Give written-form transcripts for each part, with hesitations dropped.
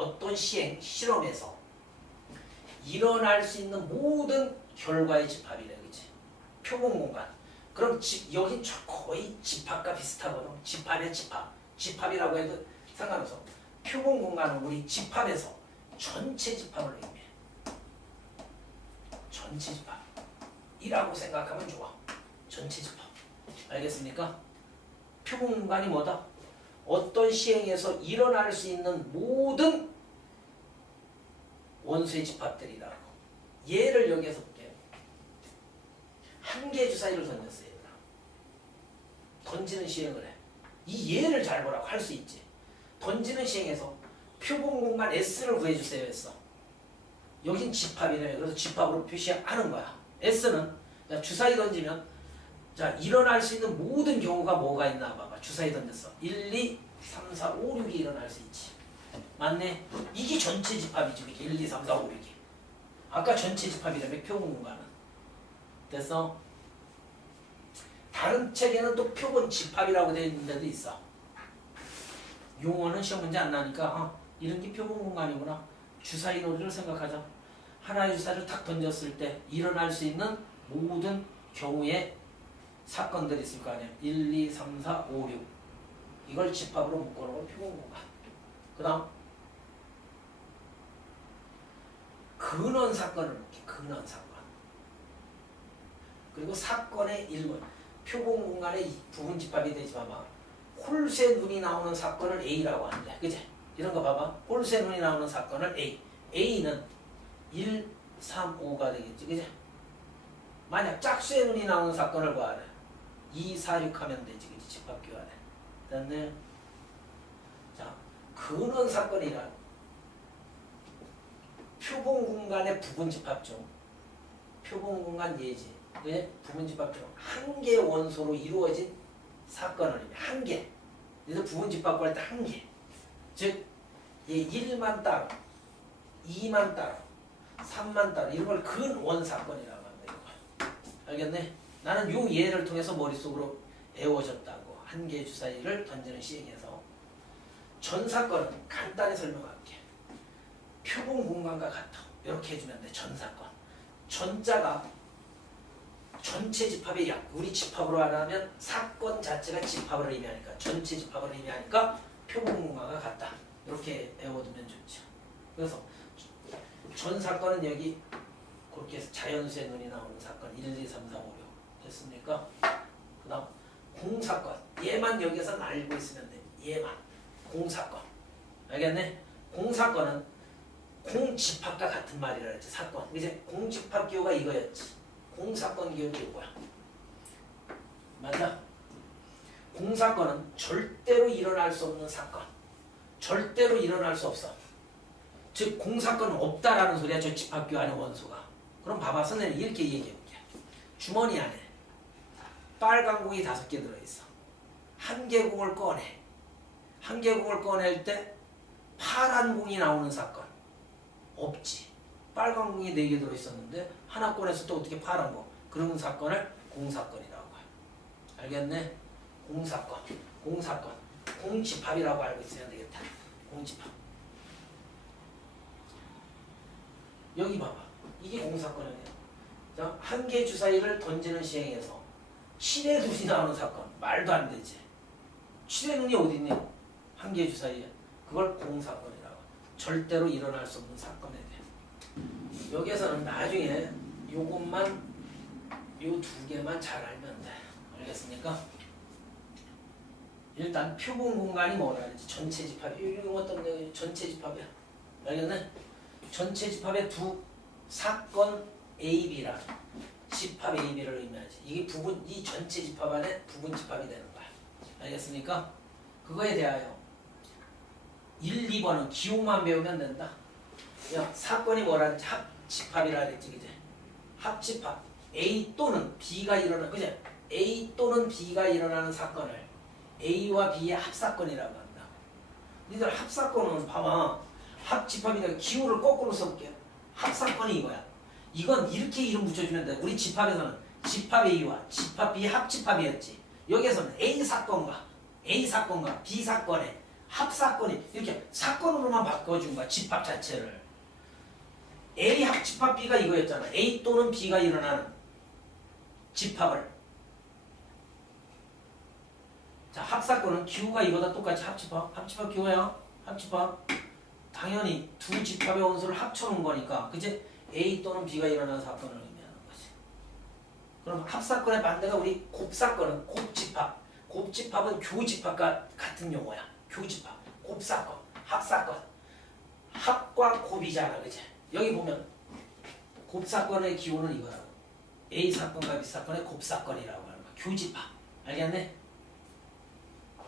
어떤 실험에서 일어날 수 있는 모든 결과의 집합이래, 그치? 표본 공간. 그럼 여긴 거의 집합과 비슷하거든. 집합의 집합. 집합이라고 해도 상관없어. 표본 공간은 우리 집합에서 전체 집합을 의미해. 전체 집합이라고 생각하면 좋아. 전체 집합. 알겠습니까? 표본 공간이 뭐다? 어떤 시행에서 일어날 수 있는 모든 원소의 집합들이라고. 예를 여기에서 볼게요. 한 개 주사위를 던졌어요. 얘들아. 던지는 시행을 해. 이 예를 잘 보라고 할 수 있지. 던지는 시행에서 표본 공간 S를 구해주세요 했어. 여긴 집합이네. 그래서 집합으로 표시하는 거야. S는 주사위 던지면 자 일어날 수 있는 모든 경우가 뭐가 있나 봐봐. 주사위 던졌어. 1, 2, 3, 4, 5, 6이 일어날 수 있지. 맞네? 이게 전체 집합이지. 1, 2, 3, 4, 5, 6이. 아까 전체 집합이라며 표본 공간은. 됐어? 다른 책에는 또 표본 집합이라고 되어 있는 데도 있어. 용어는 시험 문제 안 나니까 이런 게 표본 공간이구나. 주사위 놀이를 생각하자. 하나의 주사위를 탁 던졌을 때 일어날 수 있는 모든 경우의 사건들이 있을 거 아니야. 1, 2, 3, 4, 5, 6. 이걸 집합으로 묶어놓은 표본 공간. 그 다음 근원 사건을 묶게. 근원 사건. 그리고 사건의 일본. 표본 공간의 부분 집합이 되지 봐봐. 홀세 눈이 나오는 사건을 A라고 하는데, 그치? 이런 거 봐봐. 홀세 눈이 나오는 사건을 A. A는 1, 3, 5가 되겠지, 그치? 만약 짝수의 눈이 나오는 사건을 구하래. 2, 4, 6 하면 되지, 그치? 집합 교환해. 됐네? 자, 근원 사건이란 표본 공간의 부분 집합 중 표본 공간 예지. 왜? 부분 집합 중 한 개의 원소로 이루어진 사건을 의미해. 한 개. 그래서 부분 집합 구할 때 한 개. 즉, 1만 따로, 2만 따로, 3만 따로 이런 걸 근원 사건이라고 한다. 이거. 알겠네? 나는 요 예를 통해서 머릿속으로 외워졌다고. 한 개의 주사위를 던지는 시행에서. 전 사건은 간단히 설명할게. 표본 공간과 같아. 이렇게 해주면 돼. 전 사건. 전자가 전체 집합의 약. 우리 집합으로 하면 사건 자체가 집합을 의미하니까 전체 집합을 의미하니까 표본 공간과 같다. 이렇게 외워두면 좋죠. 그래서 전 사건은 여기 그렇게 해서 자연수의 눈이 나오는 사건 1, 2, 3, 4, 5, 6 됐습니까? 그 다음 공사건. 얘만 여기서 알고 있으면 돼. 얘만. 공사건. 알겠네? 공사건은 공집합과 같은 말이라 했지. 사건. 이제 공집합 기호가 이거였지. 공사건 기호가 이거야. 맞아? 공사건은 절대로 일어날 수 없는 사건. 절대로 일어날 수 없어. 즉 공사건은 없다라는 소리야. 저 집합 기호 안에 원소가. 그럼 봐봐. 선생님 이렇게 얘기해볼게. 주머니 안에 빨간 공이 5개 들어있어. 한 개 공을 꺼내. 한 개 공을 꺼낼 때 파란 공이 나오는 사건. 없지. 빨간 공이 4개 들어있었는데 하나 꺼내서 또 어떻게 파란 거. 그런 사건을 공사건이라고 해. 알겠네? 공사건. 공사건. 공집합이라고 알고 있어야 되겠다. 공집합. 여기 봐봐. 이게 공사건이에요. 자, 한 개 주사위를 던지는 시행에서 7의 눈이 나오는 사건. 말도 안 되지. 7의 눈이 어디 있니? 한 개 주사위에. 그걸 공사건이라고. 절대로 일어날 수 없는 사건에 대해. 여기에서는 나중에 요것만 요 2개만 잘 알면 돼. 알겠습니까? 일단 표본 공간이 뭐라 그러지? 전체 집합. 이거 어떤 전체 집합이야. 알겠네? 전체 집합의 두 사건 A, B라 집합 A, B를 의미하지. 이게 부분, 이 전체 집합 안에 부분 집합이 되는 거야. 알겠습니까? 그거에 대하여 1, 2번은 기호만 배우면 된다. 야, 사건이 뭐라는지 합집합이라 그랬지, 그제? 합집합. A 또는 B가 일어나는, 그제? A 또는 B가 일어나는 사건을 A와 B의 합사건이라고 한다. 니들 합사건은 봐봐. 합집합이니까 기호를 거꾸로 써볼게요. 합사건이 이거야. 이건 이렇게 이름 붙여주면 돼. 우리 집합에서는 집합 A와 집합 B 합집합이었지. 여기에서는 A 사건과 B 사건의 합사건이 이렇게 사건으로만 바꿔준 거야. 집합 자체를. A 합집합 B가 이거였잖아. A 또는 B가 일어나는 집합을. 자, 합사건은 Q가 이거다 똑같이 합집합. 합집합 Q야. 합집합. 당연히 두 집합의 원소를 합쳐놓은 거니까. 그치? A 또는 B가 일어나는 사건을 의미하는 거지. 그럼 합사건의 반대가 우리 곱사건은 곱집합. 곱집합은 교집합과 같은 용어야. 교집합. 곱사건. 합사건. 합과 곱이잖아. 그치? 여기 보면 곱사건의 기호는 이거라고. A 사건과 B 사건의 곱사건이라고 하는 거야. 교집합. 알겠네?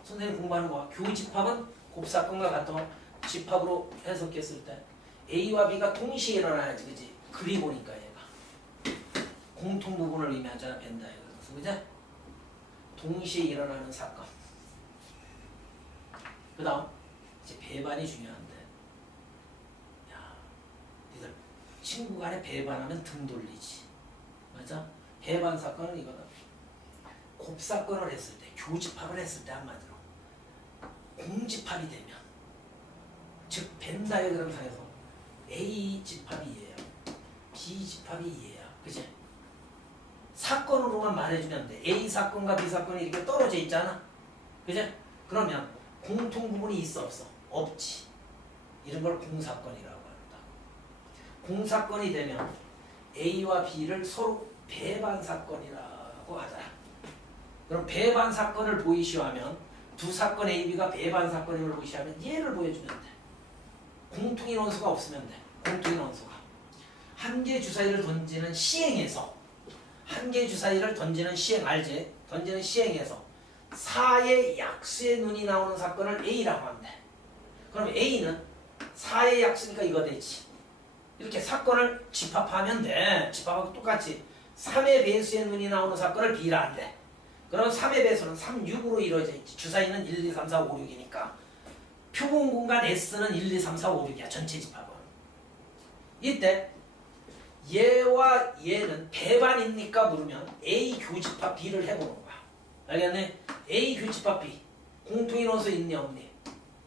선생님 공부하는 거야. 교집합은 곱사건과 같은 집합으로 해석했을 때 A와 B가 동시에 일어나야지. 그치? 그리 보니까 얘가 공통 부분을 의미하잖아. 벤다이어그램에서. 그치? 동시에 일어나는 사건. 그 다음 이제 배반이 중요한데, 야, 니들 친구 간에 배반하면 등 돌리지. 맞아? 배반 사건은 이거다. 곱사건을 했을 때, 교집합을 했을 때 한마디로 공집합이 되면, 즉 벤다이어그램 상에서 A 집합이 얘야, B 집합이 얘야. 그치? 사건으로만 말해주면 돼. A 사건과 B 사건이 이렇게 떨어져 있잖아. 그치? 그러면 공통 부분이 있어 없어? 없지. 이런 걸 공사건이라고 한다. 공사건이 되면 A와 B를 서로 배반 사건이라고 하자. 그럼 배반 사건을 보이시하면 두 사건 A, B가 배반 사건임을 보이시하면 얘를 보여주면 돼. 공통인 원소가 없으면 돼. 공통인 원소가 한 개 주사위를 던지는 시행에서, 한 개 주사위를 던지는 시행 알지? 던지는 시행에서 4의 약수의 눈이 나오는 사건을 A라고 하면 돼. 그럼 A는 4의 약수니까 이거 되지. 이렇게 사건을 집합하면 돼. 집합하고 똑같이 3의 배수의 눈이 나오는 사건을 B라 한대. 그럼 3의 배수는 3, 6으로 이루어져 있지. 주사위는 1, 2, 3, 4, 5, 6이니까 표본 공간 S는 1, 2, 3, 4, 5, 6이야. 전체 집합은. 이때 얘와 얘는 배반입니까? 물으면 A 교집합 B를 해보는 거야. 알겠네? A 교집합 B. 공통인 원소 있니 없니?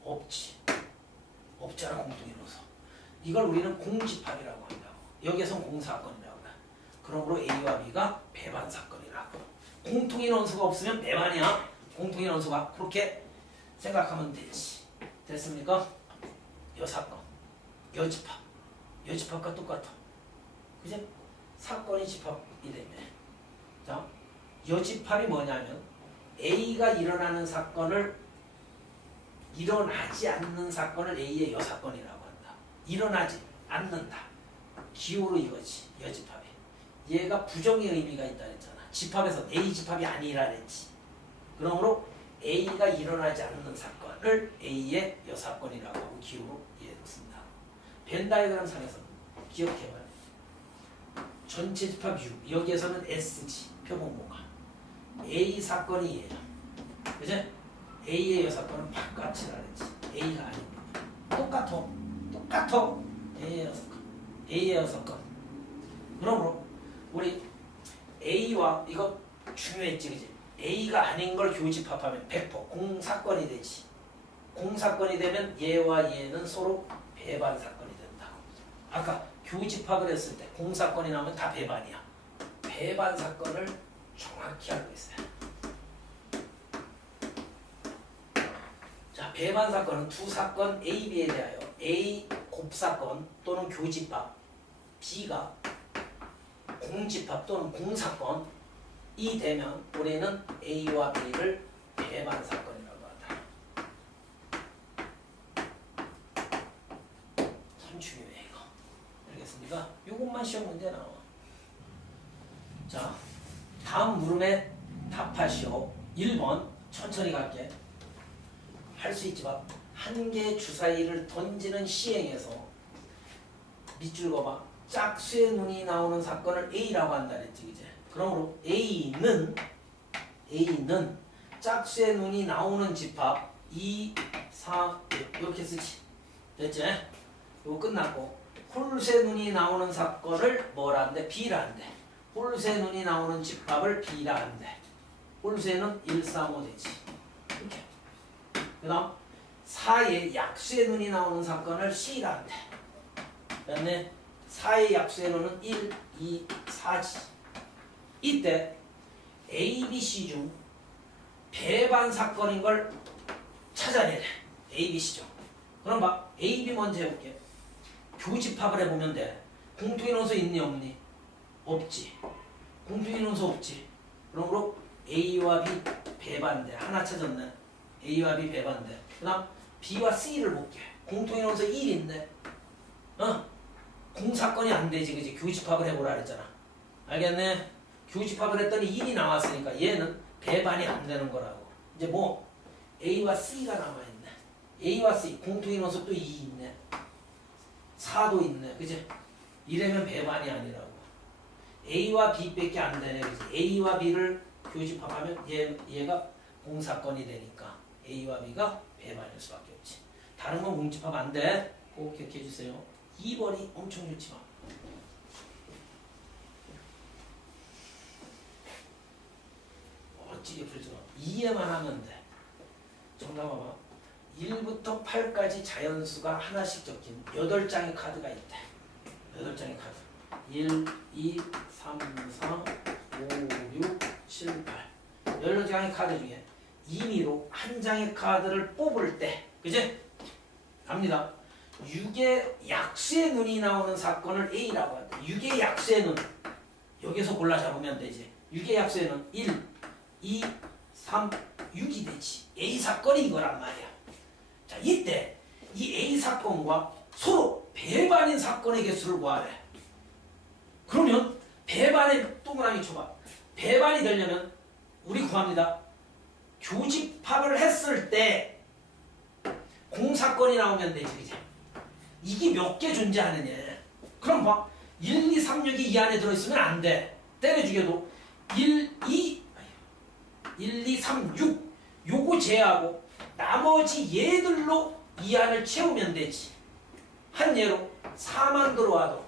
없지. 없잖아 공통인 원소. 이걸 우리는 공집합이라고 한다고. 여기에선 공사건이라고 해. 그러므로 A와 B가 배반 사건이라고. 공통인 원소가 없으면 배반이야. 공통인 원소가. 그렇게 생각하면 되지. 됐습니까? 여사건. 여집합. 여집합과 똑같아. 그지? 사건이 집합이 되면. 자, 여집합이 뭐냐면 A가 일어나는 사건을, 일어나지 않는 사건을 A의 여사건이라고 한다. 일어나지 않는다. 기호로 이거지. 여집합이. 얘가 부정의 의미가 있다 그랬잖아. 집합에서 A 집합이 아니라 그랬지. 그러므로 A가 일어나지 않는 사건을 A의 여사건이라고 하고 기호로 이해했습니다. 벤다이어그램 상에서는 기억해봐요. 전체 집합 U, 여기에서는 S지. 표본 공간. A 사건이 얘야. 그치? A의 여사건은 바깥이라 그랬지. A가 아닙니다. 똑같아. A의 여사건. A의 여사건. 그러므로 우리 A와 이거 중요했지. 그치? A가 아닌 걸 교집합하면 100% 공사건이 되지. 공사건이 되면 얘와 얘는 서로 배반 사건이 된다. 아까 교집합을 했을 때 공사건이 나오면 다 배반이야. 배반 사건을 정확히 알고 있어요. 자, 배반 사건은 두 사건 A, B에 대하여 A 곱사건 또는 교집합, B가 공집합 또는 공사건이 되면 우리는 A와 B를 배반 사건이라고 한다. 참 중요해 이거. 알겠습니까? 이것만 시험 문제 나와. 자, 다음 물음에 답하시오. 1번 천천히 갈게. 할 수 있지만 한 개 주사위를 던지는 시행에서 밑줄 그어봐. 짝수의 눈이 나오는 사건을 A라고 한다 그랬지. 이제 그러므로 A는 짝수의 눈이 나오는 집합 2, 4, 1 이렇게 쓰지. 됐지? 이거 끝났고 홀수의 눈이 나오는 사건을 뭐라 한대? B라 한대. 홀수의 눈이 나오는 집합을 B라 한대. 홀수에는 1, 3, 5 되지. 이렇게. 그 다음 4의 약수의 눈이 나오는 사건을 C라 한대. 그다음에 4의 약수의 눈은 1, 2, 4지. 이때 A, B, C 중 배반 사건인 걸 찾아내래. A, B, C 중. 그럼 봐. A, B 먼저 해볼게. 교집합을 해보면 돼. 공통인원소 있니 없니? 없지. 공통인원소 없지. 그러므로 A와 B 배반돼. 하나 찾았네. A와 B 배반돼. 그 다음 B와 C를 볼게. 공통인원소 1 있네. 공사건이 안 되지. 그지? 교집합을 해보라 그랬잖아. 알겠네? 교집합을 했더니 1이 나왔으니까 얘는 배반이 안 되는 거라고. 이제 뭐 A와 C가 남아있네. A와 C 공통인원소 또 2 있네. 4도 있네. 그지? 이러면 배반이 아니라고. A와 B밖에 안 되네. 그지? A와 B를 교집합하면 얘가 공사건이 되니까 A와 B가 배반일 수밖에 없지. 다른 건 공집합 안 돼. 꼭 기억해 주세요. 2번이 엄청 좋지만. 어찌게 풀지 마. 이해만 하면 돼. 정답 봐봐. 1부터 8까지 자연수가 하나씩 적힌 8장의 카드가 있대. 8장의 카드. 1, 2, 3, 4, 5, 6, 7, 8. 8장의 카드 중에 임의로 한 장의 카드를 뽑을 때, 그지? 갑니다. 6의 약수의 눈이 나오는 사건을 A라고 한다. 6의 약수의 눈. 여기서 골라 잡으면 되지. 6의 약수의 눈. 1, 2, 3, 6이 되지. A 사건이 이거란 말이야. 자, 이때 이 A 사건과 서로 배반인 사건의 개수를 구하래. 그러면 배반의 동그라미 쳐봐. 배반이 되려면 우리 구합니다. 교집합을 했을 때 공사건이 나오면 되지. 그치? 이게 몇 개 존재하느냐. 그럼 봐. 1, 2, 3, 6이 이 안에 들어있으면 안 돼. 때려주게도 1, 2, 3, 6 요거 제외하고 나머지 얘들로 이 안을 채우면 되지. 한 예로 4만 들어와도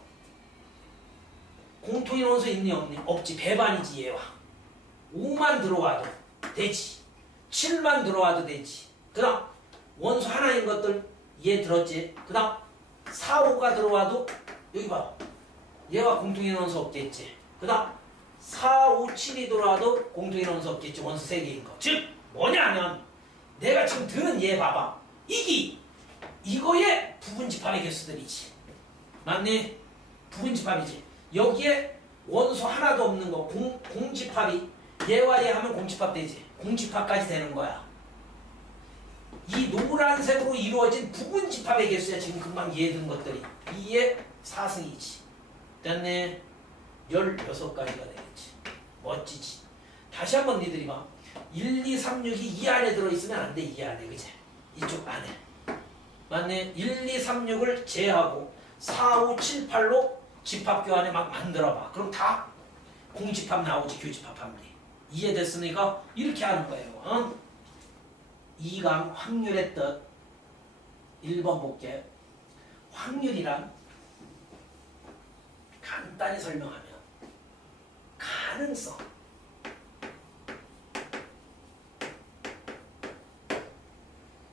공통인원소 있니 없니? 없지. 배반이지 얘와. 5만 들어와도 되지. 7만 들어와도 되지. 그 다음 원소 하나인 것들 얘 들었지. 그 다음 4, 5가 들어와도 여기 봐. 얘와 공통인원소 없겠지. 그 다음 4, 5, 7이 들어와도 공통인원소 없겠지. 원소 3개인 거. 즉 뭐냐면 내가 지금 드는 얘 봐봐. 이거의 부분집합의 개수들이지. 맞니? 부분집합이지. 여기에 원소 하나도 없는 거 공집합이 얘와 얘 하면 공집합 되지. 공집합까지 되는 거야. 이 노란색으로 이루어진 부분집합의 개수야. 지금 금방 이해된 것들이. 이게 4승이지. 됐네. 16가지가 되겠지. 멋지지. 다시 한번 니들이 봐. 1, 2, 3, 6이 이 안에 들어있으면 안 돼. 이 안에. 그치? 이쪽 안에. 맞네. 1, 2, 3, 6을 제하고 4, 5, 7, 8로 집합교환에 막 만들어봐. 그럼 다 공집합 나오지. 교집합 합리. 이해됐으니까 이렇게 하는 거예요. 2강 확률의 뜻. 1번 볼게. 확률이란 간단히 설명하면 가능성.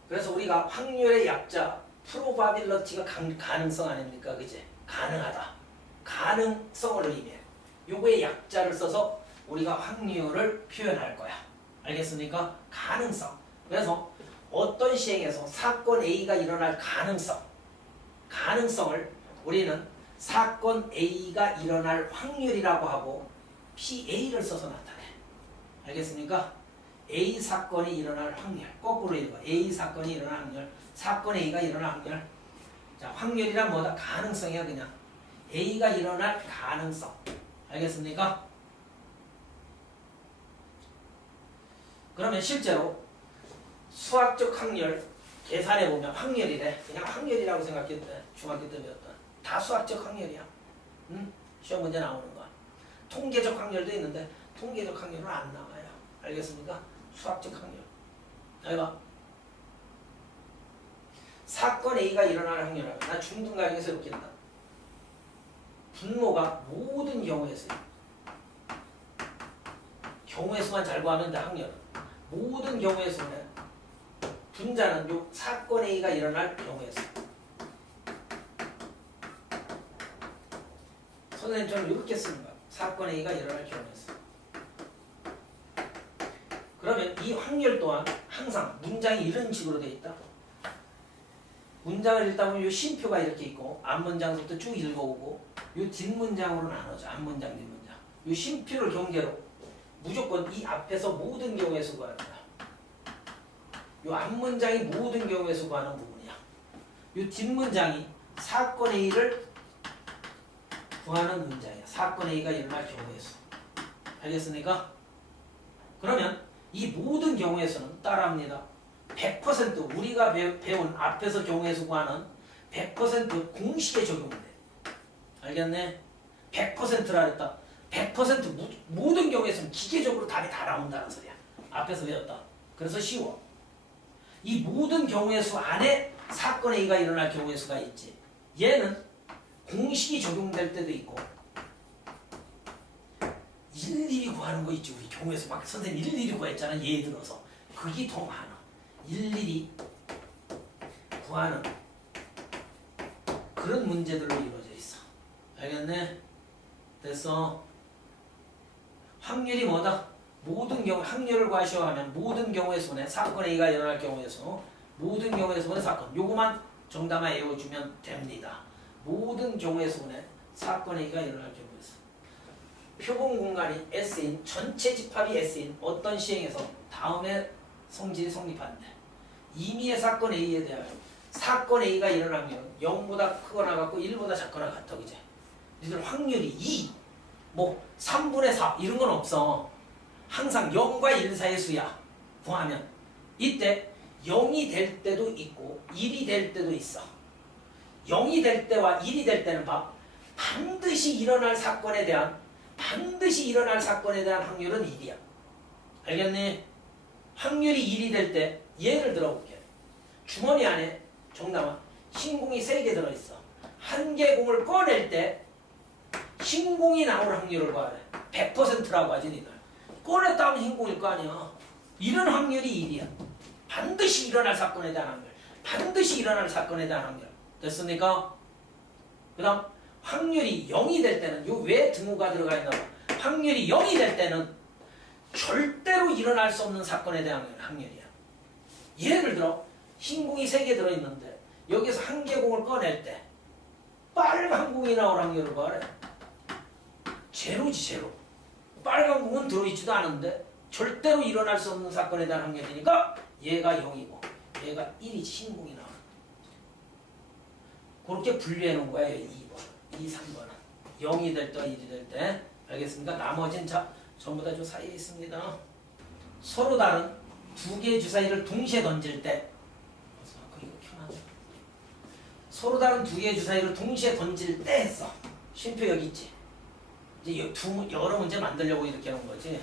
그래서 우리가 확률의 약자 프로바빌러티가 가능성 아닙니까? 그지? 가능하다. 가능성을 의미해. 요거의 약자를 써서 우리가 확률을 표현할 거야. 알겠습니까? 가능성. 그래서 어떤 시행에서 사건 A가 일어날 가능성을 우리는 사건 A가 일어날 확률이라고 하고 PA를 써서 나타내. 알겠습니까? A 사건이 일어날 확률. 거꾸로 읽어. A 사건이 일어날 확률. 사건 A가 일어날 확률. 자, 확률이란 뭐다? 가능성이야 그냥. A가 일어날 가능성. 알겠습니까? 그러면 실제로 수학적 확률 계산해보면 확률이래. 그냥 확률이라고 생각했대. 중학교 때 배웠던. 다 수학적 확률이야. 응? 시험 문제 나오는 거야. 통계적 확률도 있는데 통계적 확률은 안 나와요. 알겠습니까? 수학적 확률. 여기 봐. 사건 A가 일어날 확률은 나 중등 가정에서 이렇게 한다. 분모가 모든 경우에서요. 경우의 수만 잘 구하면 돼. 확률은. 모든 경우의 수는 분자는 요 사건 A가 일어날 경우에서. 선생님처럼 이렇게 쓰는 거야. 사건 A가 일어날 경우에서. 그러면 이 확률 또한 항상 문장이 이런 식으로 되어 있다. 문장을 읽다 보면 이 쉼표가 이렇게 있고 앞문장부터 쭉 읽어오고 이 뒷문장으로 나눠져. 앞문장, 뒷문장. 이 쉼표를 경계로 무조건 이 앞에서 모든 경우에 수고하는 거야. 이 앞문장이 모든 경우에 수고하는 부분이야. 이 뒷문장이 사건 A를 구하는 문장이야. 사건 A가 일어날 경우의 수. 알겠습니까? 그러면 이 모든 경우에서는 따라합니다. 100% 우리가 배운 앞에서 경우의 수 구하는 100% 공식에 적용돼. 알겠네? 100%라 그랬다. 100% 모든 경우에서는 기계적으로 답이 다 나온다는 소리야. 앞에서 배웠다. 그래서 쉬워. 이 모든 경우의 수 안에 사건 A가 일어날 경우의 수가 있지. 얘는 공식이 적용될 때도 있고 일일이 구하는 거 있지. 우리 경우의 수 막 선생님 일일이 구했잖아. 예를 들어서. 그게 더 많아. 일일이 구하는 그런 문제들로 이루어져 있어. 알겠네? 됐어. 확률이 뭐다? 모든 경우 확률을 구하시오 하면 모든 경우의 수는 사건 A가 일어날 경우에서 모든 경우의 수는 사건. 요거만 정답만 외워주면 됩니다. 모든 경우의 수는 사건 A가 일어날 경우에서 표본 공간이 S인 전체 집합이 S인 어떤 시행에서 다음에 성질이 성립한대. 임의의 사건 A에 대하여 사건 A가 일어나면 0보다 크거나 같고 1보다 작거나 같아. 그제? 니들 확률이 2, 뭐 3분의 4 이런 건 없어. 항상 0과 1 사이의 수야. 구하면 이때 0이 될 때도 있고 1이 될 때도 있어. 0이 될 때와 1이 될 때는 봐. 반드시 일어날 사건에 대한 확률은 1이야. 알겠니? 확률이 1이 될 때 예를 들어볼게. 주머니 안에 정답은 흰공이 3개 들어있어. 한 개 공을 꺼낼 때 흰공이 나올 확률을 구하래. 100%라고 하지 니들. 꺼냈다 하면 흰공일 거 아니야. 이런 확률이 1이야. 반드시 일어날 사건에 대한 확률. 반드시 일어날 사건에 대한 확률. 됐습니까? 그 다음 확률이 0이 될 때는 요 왜 등호가 들어가 있나 봐. 확률이 0이 될 때는 절대로 일어날 수 없는 사건에 대한 확률이야. 예를 들어 흰공이 3개 들어있는데 여기서 한 개 공을 꺼낼 때 빨간 공이 나올 확률을 구하래. 제로지 제로. 빨간 공은 들어있지도 않은데 절대로 일어날 수 없는 사건에 대한 확률이니까 얘가 0이고 얘가 1이지. 흰공이 나와. 그렇게 분류해 놓은 거예요. 2번, 2, 3번은 0이 될 때, 1이 될 때. 알겠습니까? 나머지는 전부 다 저 사이에 있습니다. 서로 다른 두 개의 주사위를 동시에 던질 때 이거 켜놔줘. 서로 다른 두 개의 주사위를 동시에 던질 때 했어. 쉼표 여기 있지. 이제 여러 문제 만들려고 이렇게 해놓은 거지.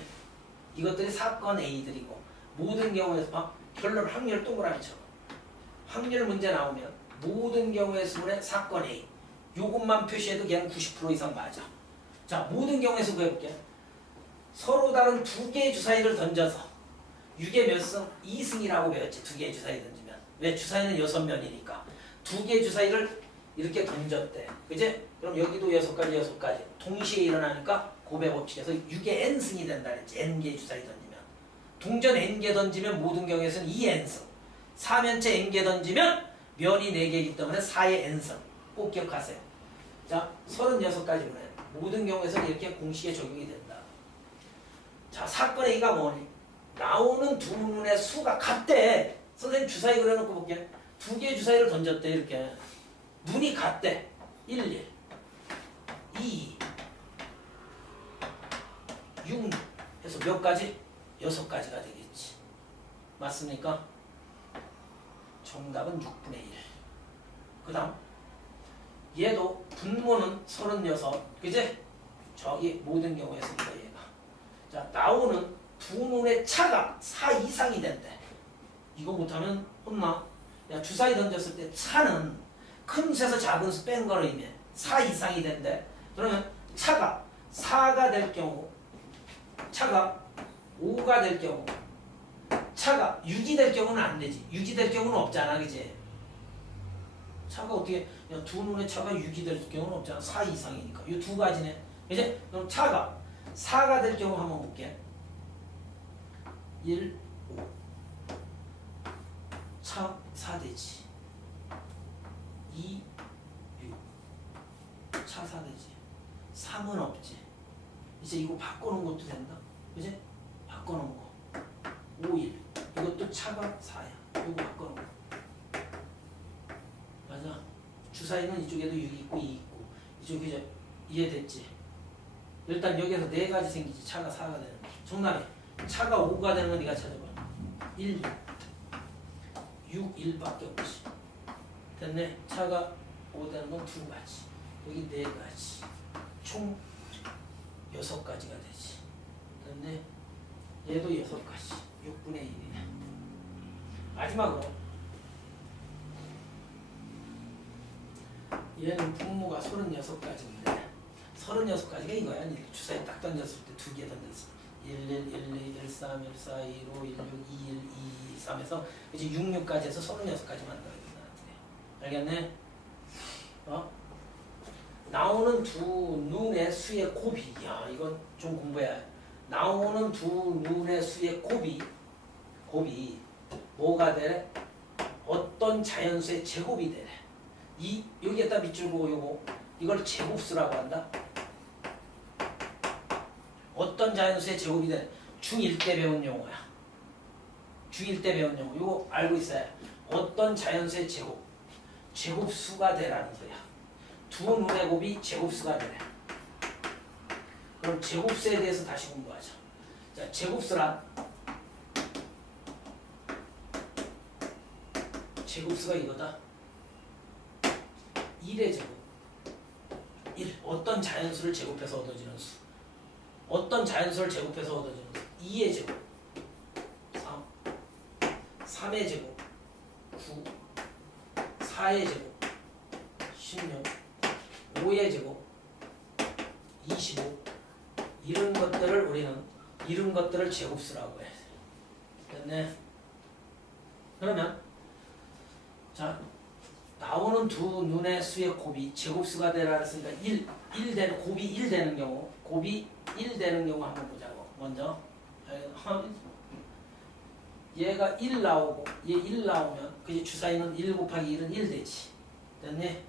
이것들이 사건 A들이고 모든 경우에서 결론 확률 동그라미처럼 확률 문제 나오면 모든 경우의 수분의 사건 A 요것만 표시해도 그냥 90% 이상 맞아. 자, 모든 경우의 수 구해볼게. 서로 다른 두 개의 주사위를 던져서 6의 몇 승? 2승이라고 배웠지. 두 개의 주사위 던지면. 왜? 주사위는 6면이니까. 두 개의 주사위를 이렇게 던졌대. 그지? 그럼 여기도 6가지 동시에 일어나니까 고배 법칙에서 6의 n승이 된다 그랬지. n개의 주사위 던지면. 동전 n개 던지면 모든 경우에서는 2n승. 4면체 n개 던지면 면이 4개이기 때문에 4의 n승. 꼭 기억하세요. 자, 36가지분에 모든 경우에서는 이렇게 공식에 적용이 된다. 자, 사건 A가 뭐니? 나오는 두 문의 수가 같대. 선생님 주사위 그려놓고 볼게. 두 개의 주사위를 던졌대. 이렇게 문이 같대. 1, 2, 6 해서 몇 가지? 6가지가 되겠지. 맞습니까? 정답은 6분의 1. 그 다음 얘도 분모는 36. 그지? 저기 모든 경우에서입니다. 얘가. 자, 나오는 두 문의 차가 4 이상이 된대. 이거 못하면 혼나. 야, 주사위 던졌을 때 차는 큰 수에서 작은 수 뺀 거로 의미해. 4 이상이 된대. 그러면 차가 4가 될 경우, 차가 5가 될 경우, 차가 6이 될 경우는 안 되지. 6이 될 경우는 없잖아. 그지? 차가 어떻게 두 눈의 차가 6이 될 경우는 없잖아. 4 이상이니까. 이 두 가지네. 이제 그럼 차가 4가 될 경우 한번 볼게. 1, 5. 차 4 되지. 2, 6. 차 4 되지. 3은 없지. 이제 이거 바꿔놓은 것도 된다. 그지? 바꿔놓은 거. 5, 1. 이것도 차가 4야. 이거 바꿔놓은 거. 맞아. 주사위는 이쪽에도 6이 있고 2 있고. 이쪽에 이제 이해됐지? 일단 여기서 네 가지 생기지. 차가 4가 되는 거. 정답이 차가 5가 되는 거 네가 찾아봐. 1, 6, 1밖에 없지. 됐네. 차가 5 되는 건 두 가지. 여기 네 가지. 총 6가지가 되지. 됐네. 얘도 6가지. 6분의 1이네. 마지막으로 얘는 분모가 36가지인데 36가지가 이거야. 주사위 딱 던졌을 때 두 개 던졌어. 1, 1, 1, 2, 1, 3, 1, 4, 1, 5, 1, 6, 2, 1, 2, 3에서 이제 6, 6까지 해서 36가지 만들어야 된다. 알겠네? 나오는 두 눈의 수의 곱이. 야, 이건 좀 공부해야 해. 나오는 두 눈의 수의 곱이 뭐가 되래? 어떤 자연수의 제곱이 되래. 여기에다 밑줄 보고 이걸 제곱수라고 한다. 어떤 자연수의 제곱이 되래. 중1 때 배운 용어야. 중1 때 배운 용어. 이거 알고 있어야 해. 어떤 자연수의 제곱수가 되라는 거야. 두 눈의 곱이 제곱수가 되래. 그럼 제곱수에 대해서 다시 공부하자. 자, 제곱수가 이거다. 1의 제곱. 1. 어떤 자연수를 제곱해서 얻어지는 수. 어떤 자연수를 제곱해서 얻어지는 수. 2의 제곱. 3. 3의 제곱. 9. 4의 제곱. 16. 5의 제곱. 25. 이런 것들을 제곱수라고 해. 됐네. 그러면 자, 나오는 두 눈의 수의 곱이 제곱수가 되라 했으니까 1 되는 곱이 1 되는 경우, 한번 보자고. 먼저 얘가 1 나오고 얘 1 나오면 그게 주사위는 1 곱하기 1은 1 되지. 됐네.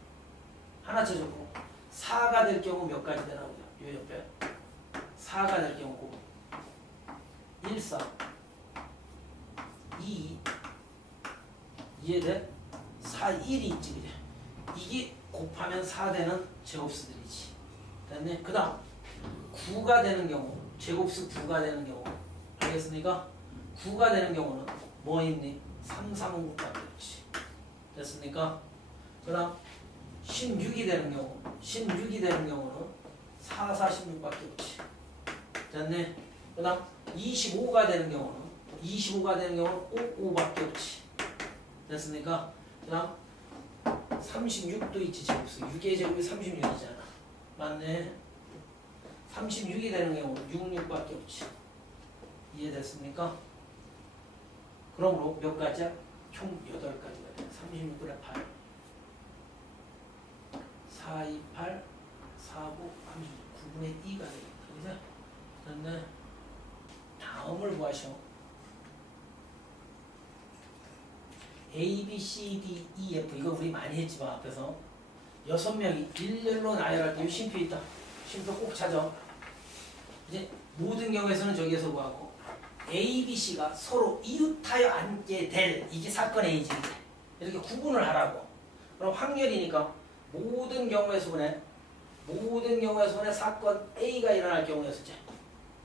하나 쳐주고 4가 될 경우 몇 가지 되나 보자. 요 옆에 4가 될 경우 곱 1, 4 2 이해돼? 4, 1이 있지. 그래. 이게 곱하면 4 되는 제곱수들이지. 됐네. 그 다음 9가 되는 경우, 제곱수 9가 되는 경우 알겠습니까? 9가 되는 경우는 뭐 있니? 3, 3은 9밖에 없지. 됐습니까? 그 다음 16이 되는 경우는 4, 4, 16밖에 없지. 됐네. 그 다음 25가 되는 경우는 5, 5밖에 없지. 됐습니까? 그 다음 36도 있지. 제곱수 6의 제곱이 36이잖아. 맞네. 36이 되는 경우는 6, 6밖에 없지. 이해됐습니까? 그러므로 몇 가지야? 총 8가지가 돼. 36분의 8 4, 2, 8 4, 9, 39분의 2가 되겠다. 그죠? 됐네. 다음을 구하시오. A, B, C, D, E, F 이거 우리 많이 했지만 앞에서 6명이 일렬로 나열할 때 쉼표 있다. 쉼표 꼭 찾아. 이제 모든 경우에서는 저기에서 구하고 A, B, C가 서로 이웃하여 앉게 될 이게 사건 A지. 이렇게 구분을 하라고. 그럼 확률이니까 모든 경우에서 보내 사건 A가 일어날 경우에서 이제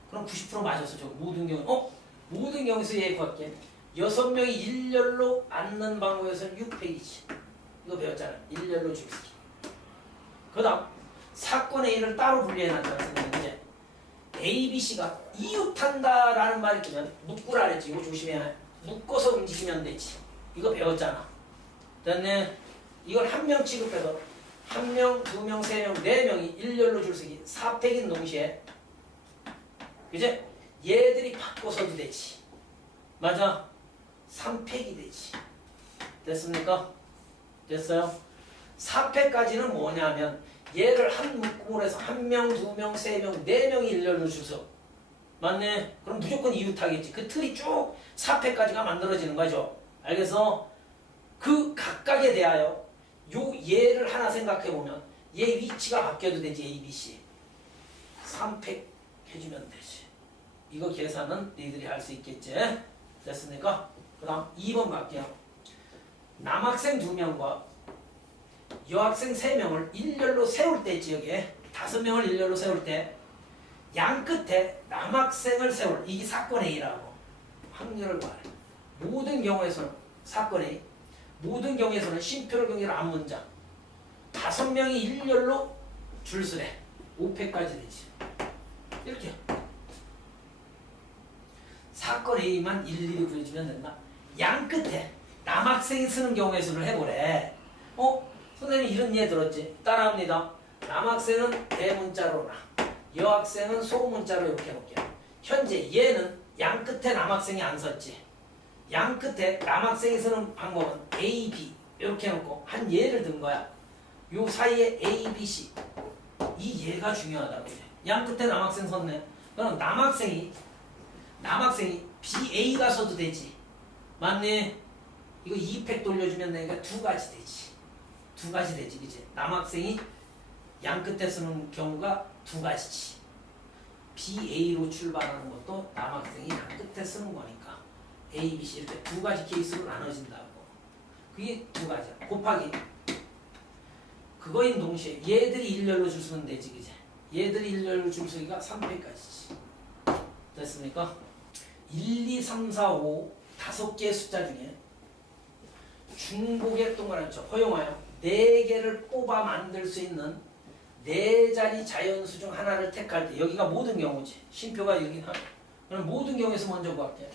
그럼 90% 맞았어. 저 모든 경우. 모든 경우에서 얘 구할게. 6명이 일렬로 앉는 방법에서는 6페이지. 이거 배웠잖아. 일렬로 줄쓰기. 그 다음 사건 A를 따로 분리해놨잖아. 이제 A, B, C가 이웃한다라는 말이 뜨면 묶으라 그랬지. 이거 조심해야 해. 묶어서 움직이면 되지. 이거 배웠잖아. 됐네. 이걸 한 명 취급해서 1명, 2명, 3명, 4명이 일렬로 줄쓰기 4팩인 동시에 그제 얘들이 바꿔서도 되지. 맞아. 3팩이 되지. 됐습니까? 됐어요? 4팩까지는 뭐냐면 얘를 한 묶음으로 해서 1명, 2명, 3명, 4명이 일렬로 주서 맞네? 그럼 무조건 이웃하겠지. 그 틀이 쭉 4팩까지가 만들어지는 거죠. 알겠어? 그 각각에 대하여 요 얘를 하나 생각해보면 얘 위치가 바뀌어도 되지. A, B, C 3팩 해주면 되지. 이거 계산은 너희들이 할 수 있겠지? 됐습니까? 그 다음 2번 갈게요. 남학생 2명과 여학생 3명을 일렬로 세울 때 있지. 여기에 5명을 일렬로 세울 때 양 끝에 남학생을 세울, 이게 사건 A라고 확률을 말해. 모든 경우에서는 사건 A, 모든 경우에서는 쉼표를 경계로 앞문장 5명이 일렬로 줄 서래. 5팩까지 되지. 이렇게 사건 A만 일일이 구해주면 된다. 양 끝에 남학생이 쓰는 경우에서는 해보래. 선생님 이런 예 들었지? 따라합니다. 남학생은 대문자로나 여학생은 소문자로 이렇게 해볼게요. 현재 얘는 양 끝에 남학생이 안 썼지. 양 끝에 남학생이 쓰는 방법은 A, B 이렇게 해놓고 한 예를 든 거야. 요 사이에 A, B, C 이 예가 중요하다고. 양 끝에 남학생 썼네. 그럼 남학생이 B, A가 써도 되지. 맞네. 이거 2팩 돌려주면 되니까 2가지 되지. 2가지 되지. 그치? 남학생이 양 끝에 쓰는 경우가 2가지지. BA로 출발하는 것도 남학생이 양 끝에 쓰는 거니까 A, B, C 이렇게 2가지 케이스로 나눠진다고. 그게 2가지야. 곱하기 그거인 동시에 얘들이 일렬로 줄 수는 되지. 그치? 얘들이 일렬로 줄 수기가 3팩까지지. 됐습니까? 1, 2, 3, 4, 5 5개의 숫자 중에 중복의 동그라미 쳐 허용하여 4개를 뽑아 만들 수 있는 4자리 자연수 중 하나를 택할 때 여기가 모든 경우지. 쉼표가 여긴 하나. 그럼 모든 경우에서 먼저 구할게.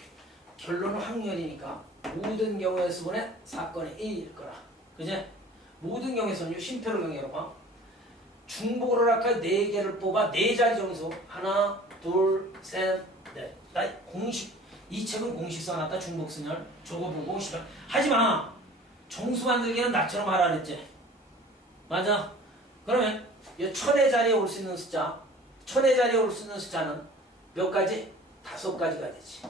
결론은 확률이니까 모든 경우의 수분의 사건의 1일 거라. 그제? 모든 경우에서는 쉼표를 경계로 봐. 중복을 하락할 4개를 뽑아 4자리 정수 하나, 둘, 셋, 넷. 나 공식 이 책은 공식 써놨다. 중복순열 저거 보고 시간 하지마. 정수 만들기는 나처럼 하라 그랬지. 맞아. 그러면 이 천의 자리에 올 수 있는 숫자, 천의 자리에 올 수 있는 숫자는 몇 가지? 5가지가 되지.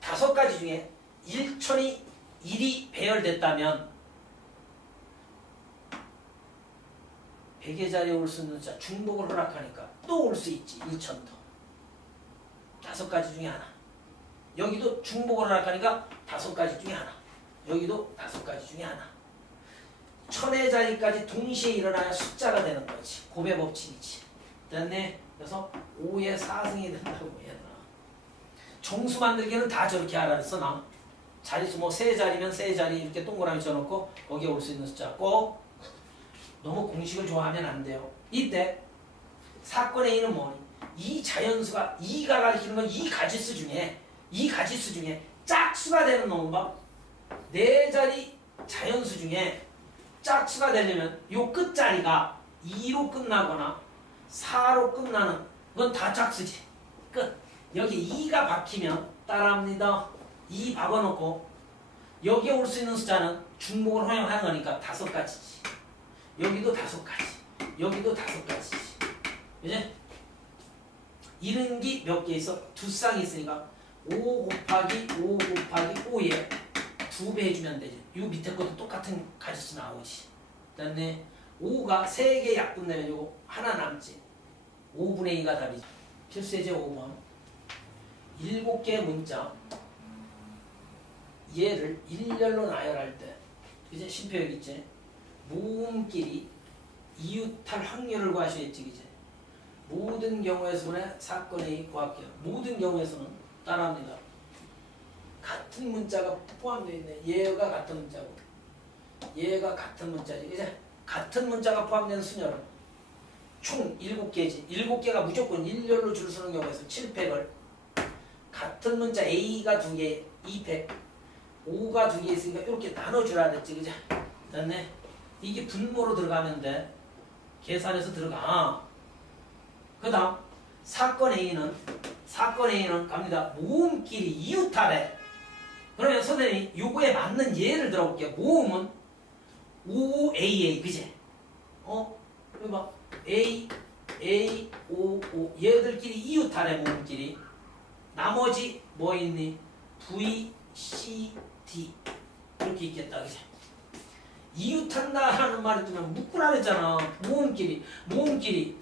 5가지 중에 1천이 1이 배열됐다면 100의 자리에 올 수 있는 숫자 중복을 허락하니까 또 올 수 있지. 1천도 5가지 중에 하나. 여기도 중복을 허락하니까 5가지 중에 하나. 여기도 5가지 중에 하나. 천의 자리까지 동시에 일어나야 숫자가 되는 거지. 곱의 법칙이지. 됐네? 그래서 5의 4승이 된다고 얘들아. 정수 만들기는 다 저렇게 알아서 나. 자리수 뭐 세 자리면 세 자리 이렇게 동그라미 쳐놓고 거기에 올 수 있는 숫자 꼭 너무 공식을 좋아하면 안 돼요. 이때 사건 A는 뭐니? 이 자연수가 2가 가리키는 건 이 가지수 중에 짝수가 되는 놈은 봐. 4자리 자연수 중에 짝수가 되려면 요 끝자리가 2로 끝나거나 4로 끝나는 건 다 짝수지. 끝. 여기 2가 박히면 따라합니다. 2 박아놓고 여기에 올 수 있는 숫자는 중복을 허용한 거니까 5가지지. 여기도 5가지. 여기도 5가지지. 그지? 이른기 몇 개 있어? 2쌍이 있으니까 5 곱하기 5 곱하기 5에 2배 해주면 되지. 이 밑에 것도 똑같은 가지수 나오지. 그다음에 5가 3개 약분 내면 요거 하나 남지. 5분의 2가 답이지. 필수예제 5번. 7개의 문자 얘를 일렬로 나열할 때 이제 쉼표 여기 있지. 모음끼리 이웃할 확률을 구하셔야지. 이제 모든 경우에서는 사건의 구할게요. 모든 경우에서는 따라합니다. 같은 문자가 포함되어 있네. 얘가 같은 문자고 얘가 같은 문자지. 이제 같은 문자가 포함된 수열은 총 7개지. 7개가 무조건 일렬로 줄 서는 경우에서 7팩을 같은 문자 A가 2개, 2팩 5가 2개 있으니까 이렇게 나눠주라 그랬지. 그죠? 됐네. 이게 분모로 들어가면 돼. 계산해서 들어가. 그 다음 사건 A는 갑니다. 모음끼리 이웃하래. 그러면 선생님이 요거에 맞는 예를 들어볼게요. 모음은 OAA, 그지? 여기 봐. A, A, O, O. 얘들끼리 이웃하네, 모음끼리. 나머지 뭐 있니? V, C, D. 이렇게 있겠다, 그지? 이웃한다 하는 말이 들으면 묶으라 그랬잖아. 모음끼리.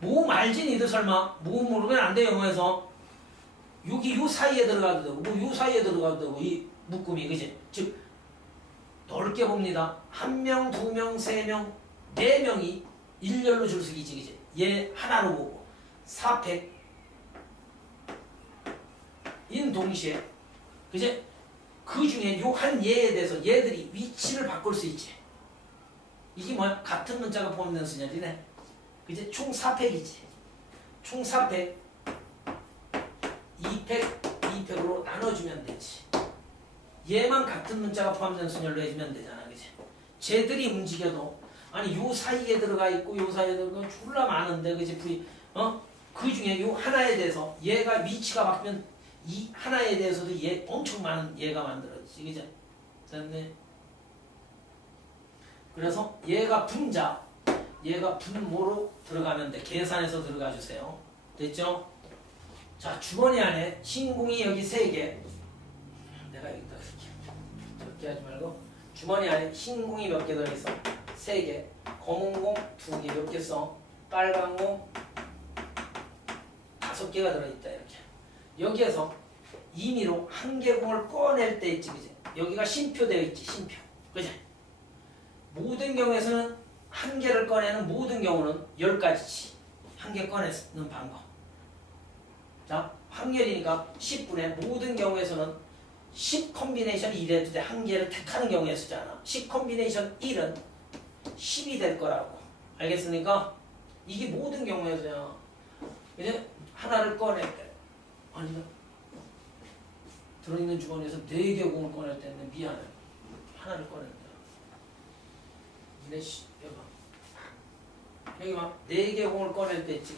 모음 알지, 니들 설마? 모음 모르면 안 돼, 영어에서. 여기 요 사이에 들어가도 되고, 뭐 요 사이에 들어가도 되고, 이 묶음이, 그지? 즉, 넓게 봅니다. 1명, 2명, 3명, 4명이 일렬로 줄서기지, 그지? 얘 하나로 보고, 4팩, 인 동시에, 그지? 그 중에 요 한 예에 대해서 얘들이 위치를 바꿀 수 있지. 이게 뭐야? 같은 문자가 포함된 순열이네. 그지? 총 4팩이지. 총 4팩, 2팩, 2팩으로 나눠주면 되지. 얘만 같은 문자가 포함된 순열로 해주면 되잖아, 그지? 쟤들이 움직여도, 아니, 요 사이에 들어가 있고, 요 사이에 들어가 졸라 많은데, 그지? 그 중에 요 하나에 대해서 얘가 위치가 바뀌면 이 하나에 대해서도 얘 엄청 많은 얘가 만들어지지, 그죠? 됐네. 그래서 얘가 분자, 얘가 분모로 들어가면 돼. 계산해서 들어가 주세요. 됐죠? 자, 주머니 안에 신공이 여기 3개. 내가 여기다 쓸게. 적게 하지 말고. 주머니 안에 흰공이 몇 개 들어있어? 3개. 검은 공 2개. 몇 개 써? 빨간 공 5개가 들어있다. 이렇게. 여기에서 임의로 한 개 공을 꺼낼 때 있지, 그지? 여기가 쉼표 되어 있지, 쉼표. 그지? 모든 경우에서는 한 개를 꺼내는 모든 경우는 10가지지. 한 개 꺼내는 방법. 자, 확률이니까 10분의 모든 경우에서는 10 컨비네이션 1해도 돼. 한 개를 택하는 경우에 쓰잖아. 10 컨비네이션 1은 10이 될 거라고. 알겠습니까? 이게 모든 경우에서야. 이제 하나를 꺼낼 때. 아니다. 들어있는 주머니에서 4개 공을 꺼낼 때는 미안해. 하나를 꺼낸다. 여기 봐. 여기 봐. 4개 공을 꺼낼 때 있지.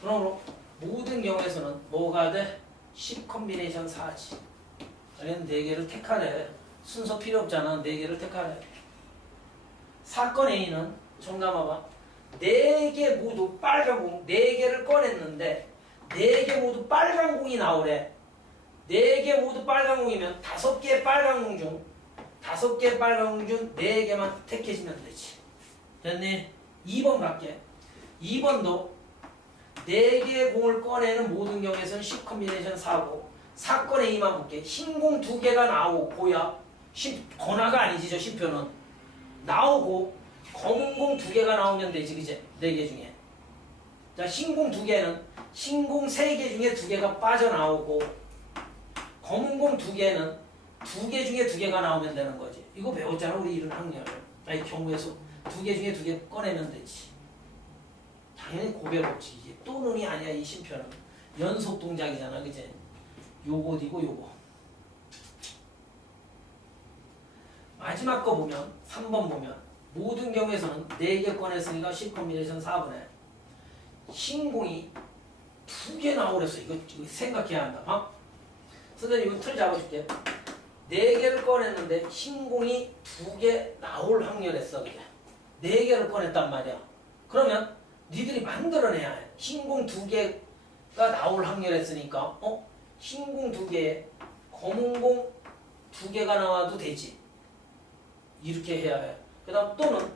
그러므로 모든 경우에서는 뭐가 돼? 10 컨비네이션 4지. 얘는 4개를 택하래. 순서 필요 없잖아. 4개를 택하래. 사건 A는 정답 봐봐. 4개 모두 빨간 공 4개를 꺼냈는데 4개 모두 빨간 공이 나오래. 4개 모두 빨간 공이면 5개의 빨간 공 중 5개의 빨간 공 중 4개만 택해주면 되지. 됐니? 2번 갈게. 2번도 4개의 공을 꺼내는 모든 경우에서는 10 컨비네이션 4고 사건 A만 볼게. 흰 공 2개가 나오고야 건화가 아니지, 저 심표는. 나오고 검은 공 2개가 나오면 되지, 그제? 4개 중에. 자, 흰 공 2개는 흰 공 3개 중에 2개가 빠져나오고 검은 공 2개는 2개 중에 2개가 나오면 되는 거지. 이거 배웠잖아, 우리 이런 확률. 아니, 경우에서 2개 중에 2개 꺼내면 되지. 당연히 고배롭지. 이게 또는이 아니야, 이 심표는. 연속 동작이잖아, 그제? 요거디고 요거. 마지막 거 보면 3번 보면 모든 경우에서는 4개 꺼냈으니까 10 컨비네이션 4분의 흰공이 2개 나오랬어. 이거 생각해야 한다. 선생님 이거 틀 잡아줄게. 4개를 꺼냈는데 흰공이 2개 나올 확률했어. 그게 4개를 꺼냈단 말이야. 그러면 니들이 만들어내야 해. 흰공 2개가 나올 확률했으니까 흰공 2개에 검은 공 2개가 나와도 되지. 이렇게 해야 해. 그 다음 또는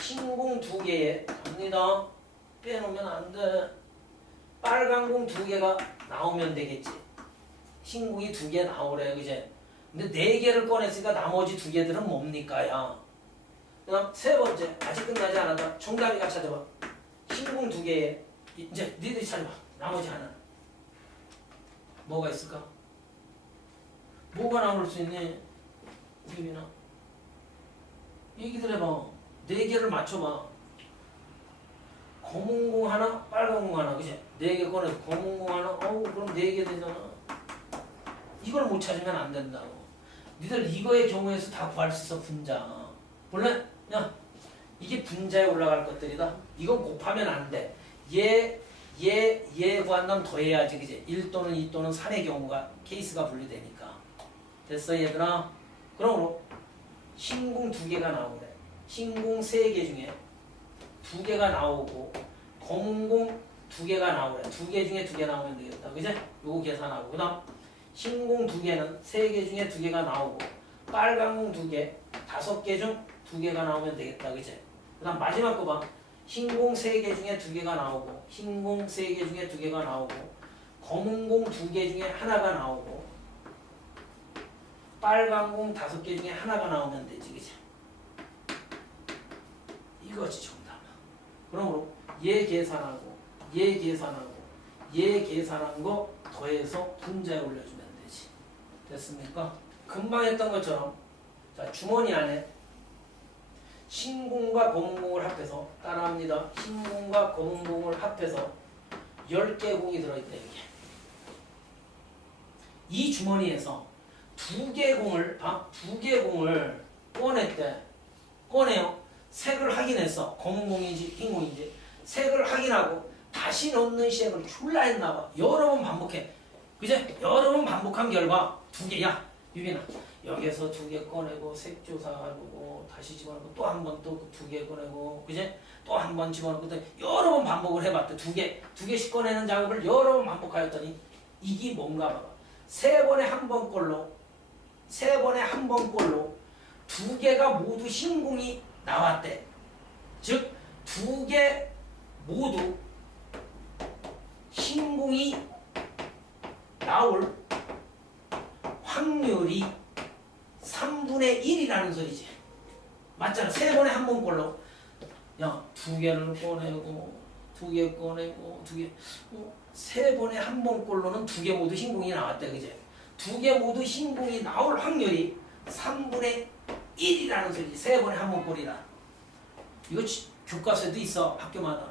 흰공 2개에 갑니다. 빼놓으면 안 돼. 빨간 공 2개가 나오면 되겠지. 흰공이 2개 나오래, 그제? 근데 4개를 꺼냈으니까 나머지 2개들은 뭡니까, 야? 그 다음 세 번째, 아직 끝나지 않았다. 정답이가 찾아봐. 흰공 2개에, 이제 니들이 찾아봐. 나머지 하나. 뭐가 있을까? 뭐가 나올 수 있니? 유빈아. 얘기들 해봐. 4개를 맞춰봐. 검은 공 하나, 빨간 공 하나, 그치? 4개 꺼내서 검은 공 하나, 그럼 4개 되잖아. 이걸 못 찾으면 안 된다고. 니들 이거의 경우에서 다 구할 수 있어, 분자. 원래, 야, 이게 분자에 올라갈 것들이다. 이건 곱하면 안 돼. 얘 구한 다음 더해야지, 그치? 1 또는 2 또는 3의 경우가, 케이스가 분리되니까. 됐어 얘들아? 그러므로 신궁 2개가 나오래. 신궁 3개 중에 2개가 나오고 검은공 2개가 나오래. 2개 중에 2개 나오면 되겠다. 그지? 요거 계산하고 그 다음 흰공 2개는 3개 중에 2개가 나오고 빨간공 2개 5개 중 2개가 나오면 되겠다. 그지? 그 다음 마지막 거 봐. 흰공 3개 중에 2개가 나오고 흰공 3개 중에 2개가 나오고 검은공 2개 중에 하나가 나오고 빨간공 5개 중에 하나가 나오면 되지. 그지? 이거지 정답. 그러므로 얘 계산하고 얘 계산하고 얘 계산한 거 더해서 분자에 올려주면 되지. 됐습니까? 금방 했던 것처럼 자 주머니 안에 흰공과 검은공을 합해서 따라합니다. 흰공과 검은공을 합해서 10개 공이 들어있다. 이게. 이 주머니에서 2개 공을 2개 공을 꺼냈대. 꺼내요. 색을 확인했어. 검은 공인지 흰 공인지 색을 확인하고 다시 넣는 시행을 졸라 했나봐. 여러 번 반복해. 그제? 여러 번 반복한 결과 2개야. 유빈아 여기에서 2개 꺼내고 색 조사하고 다시 집어넣고 또 한 번 또 2개 꺼내고 그제? 또 한 번 집어넣고 여러 번 반복을 해봤대. 2개씩 꺼내는 작업을 여러 번 반복하였더니 이게 뭔가 봐봐. 3번에 한 번 꼴로 2개가 모두 흰공이 나왔대. 즉 2개 모두 흰공이 나올 확률이 3분의 1이라는 소리지. 맞잖아. 3번에 한 번 꼴로 야 2개를 꺼내고 2개 꺼내고 2개 3번에 한 번 꼴로는 2개 모두 흰공이 나왔대. 그제? 2개 모두 흰공이 나올 확률이 3분의 1이라는 소리지. 3번에 한 번 꼴이라. 이거 교과서에도 있어. 학교마다.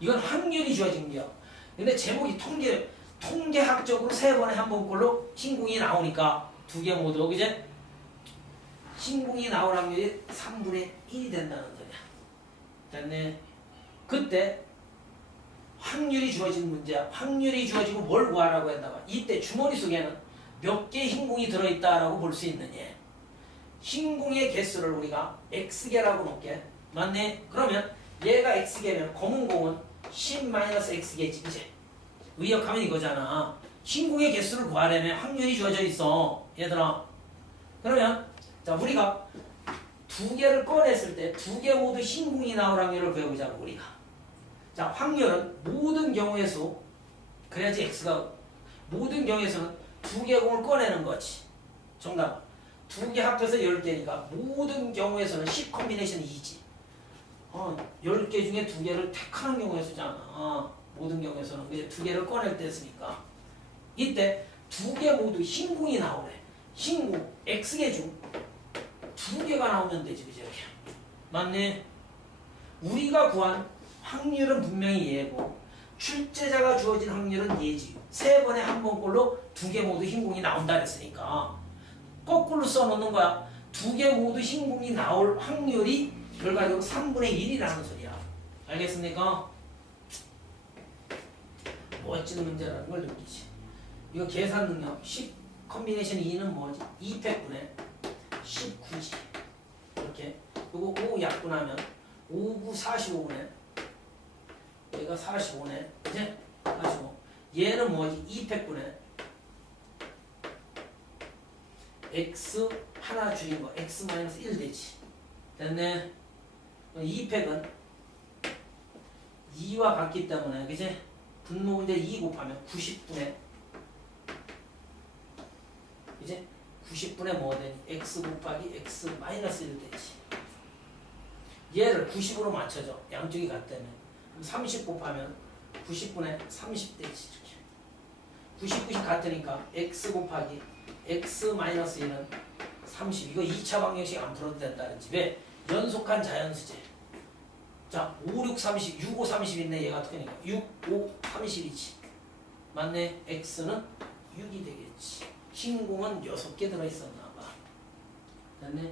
이건 확률이 주어진 거야. 근데 제목이 통계학적으로 3번에 한 번 꼴로 흰공이 나오니까 2개 모두 그제? 흰공이 나올 확률이 3분의 1이 된다는 소리야. 됐네. 그때 확률이 주어진 문제야. 확률이 주어지고 뭘 구하라고 했나봐. 이때 주머니 속에는 몇 개 흰공이 들어있다라고 볼 수 있느냐. 흰공의 개수를 우리가 X개라고 놓게. 맞네? 그러면 얘가 X개면 검은 공은 10-X개지. 그치? 의역하면 이거잖아. 흰공의 개수를 구하려면 확률이 주어져 있어. 얘들아. 그러면 자 우리가 2개를 꺼냈을 때 2개 모두 흰공이 나올 확률을 구해보자고 우리가. 자 확률은 모든 경우의 수 그래야지 X가 모든 경우에서는 2개 공을 꺼내는 거지. 정답. 2개 합해서 10개니까 모든 경우에서는 10 콤비네이션이 2지. 10개 중에 2개를 택하는 경우에 쓰잖아. 모든 경우에서는 이제 2개를 꺼낼 때 쓰니까 이때 2개 모두 흰공이 나오래. 흰공 X개 중 2개가 나오면 되지. 그죠? 이렇게. 맞네? 우리가 구한 확률은 분명히 얘고 출제자가 주어진 확률은 얘지. 3번에 한 번 꼴로 2개 모두 흰공이 나온다 그랬으니까 거꾸로 써놓는 거야. 2개 모두 흰공이 나올 확률이 결과적으로 3분의 1이라는 소리야. 알겠습니까? 멋진 문제라는 걸 느끼지. 이거 계산 능력 10 콤비네이션 2는 뭐지? 2팩분의 19지. 이렇게 요거 5 약분하면 5, 9, 45분의 얘가 45네. 그치? 45. 얘는 뭐지? 2팩분의 x 하나 줄인 거 x-1 되지. 됐네. 2팩은 2와 같기 때문에 그치? 분모분자 2 곱하면 90분의 이제 90분의 뭐 되니? x 곱하기 x-1 되지. 얘를 90으로 맞춰줘. 양쪽이 같다면. 30 곱하면 90분의 30 되지. 이렇게. 90, 90 같으니까 x 곱하기 x-1은 30. 이거 2차 방정식 안 풀어도 된다는 집. 왜? 연속한 자연수제. 자, 5, 6, 30, 6, 5, 30 있네. 얘가 어떡하니까 6, 5, 30이지. 맞네. x는 6이 되겠지. 흰공은 6개 들어있었나 봐. 됐네.